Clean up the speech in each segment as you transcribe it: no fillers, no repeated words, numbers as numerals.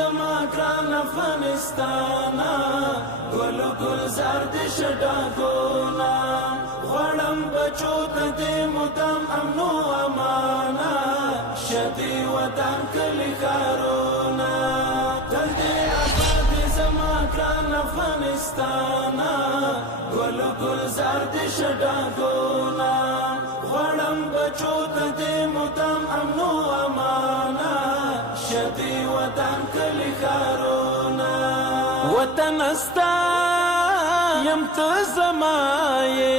زما ګران افغانستانا ګل ګل زرد شډاګونا غړم بچو ته دې مدام امن او امانا شدي وطن کلی ښارونه تل دې آباد زما ګران افغانستانا ګل ګل زرد شډاګونا غړم بچو ته دې مدام امن او امانا شدي وطن کلی ښارونه وطن استا یم ته زما یې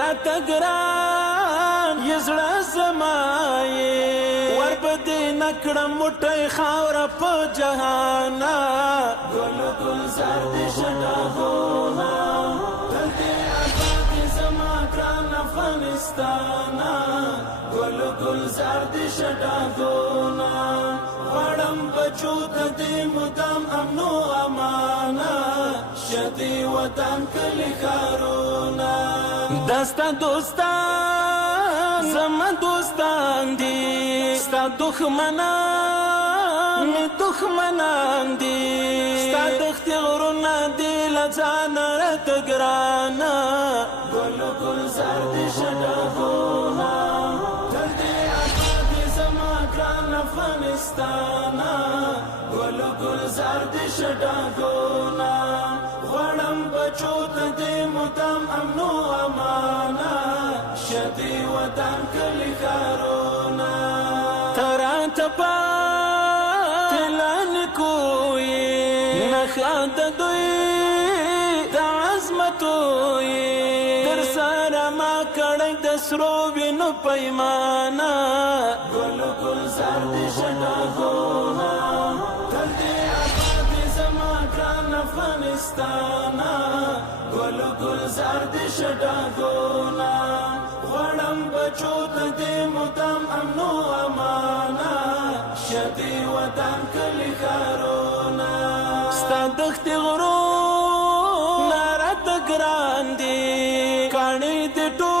راته ګران یې زړه زما یې وربدې نه کړم موټی خاوره په جهانه ګل ګل زرد شډاګونا تل دې آباد زما ګران افغانستانا ګل ګل زرد شډاګونا غړم بچو ته دې مدام امن او امانا شدي وطن کلی ښارونه دستا دوستان زما دوستان دي ستا دښمنان مې دښمنان دي ستا دښتې غرونه دي له ځانه راته ګرانه ګل ګل زرد شډاګونا تل دې آباد زما ګران افغانستانا ګل ګل زرد شډاګونا غړم بچو ته دې مدام امن او امانا شدي وطن کلی ښارونه تراته پاتلان کوی نښه د دوی د عظمتوی در سره ما کړی د سرو وینو پیمانه ګل ګل زرد شډاګونا تل دې آباد زما ګران افغانستانا ګل ګل زرد شډاګونا غړم بچو ته دې مدام امن او امانا شدي وطن کلی ښارونه ستا دښتې غرونه راته ګران دي کاڼي دې ټول